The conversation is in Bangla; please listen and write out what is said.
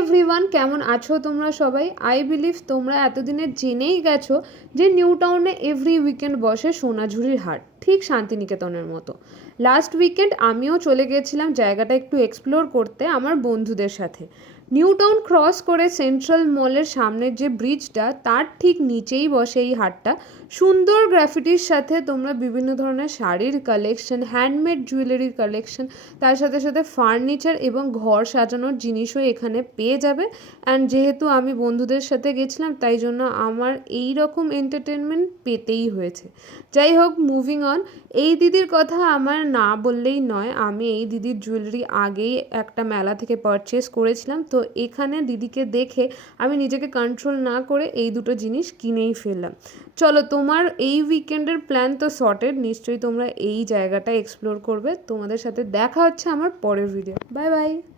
এভরিওয়ান, কেমন আছো তোমরা সবাই? আই বিলিভ তোমরা এতদিনে জেনেই গেছো যে নিউ টাউনে এভরি উইকেন্ড বসে সোনাঝুরির হাট, ঠিক শান্তিনিকেতনের মতো। লাস্ট উইকেন্ড আমিও চলে গিয়েছিলাম জায়গাটা একটু এক্সপ্লোর করতে আমার বন্ধুদের সাথে। নিউ টাউন ক্রস করে সেন্ট্রাল মলের সামনের যে ব্রিজটা, তার ঠিক নিচেই বসে এই হাটটা। সুন্দর গ্রাফিটির সাথে তোমরা বিভিন্ন ধরনের শাড়ির কালেকশন, হ্যান্ডমেড জুয়েলারির কালেকশন, তার সাথে সাথে ফার্নিচার এবং ঘর সাজানোর জিনিসও এখানে পেয়ে যাবে। অ্যান্ড যেহেতু আমি বন্ধুদের সাথে গেছিলাম, তাই জন্য আমার এই রকম এন্টারটেনমেন্ট পেতেই হয়েছে। যাই হোক, মুভিং অন। এই দিদির কথা আমার না বললেই নয়। আমি এই দিদির জুয়েলারি আগেই একটা মেলা থেকে পারচেস করেছিলাম, তো এখানে দিদিকে দেখে আমি নিজেকে কন্ট্রোল না করে এই দুটো জিনিস কিনেই ফেললাম। চলো, তোমার এই উইকেন্ডের প্ল্যান তো সর্টেড, নিশ্চয়ই তোমরা এই জায়গাটা এক্সপ্লোর করবে। তোমাদের সাথে দেখা হচ্ছে আমার পরের ভিডিও। Bye bye.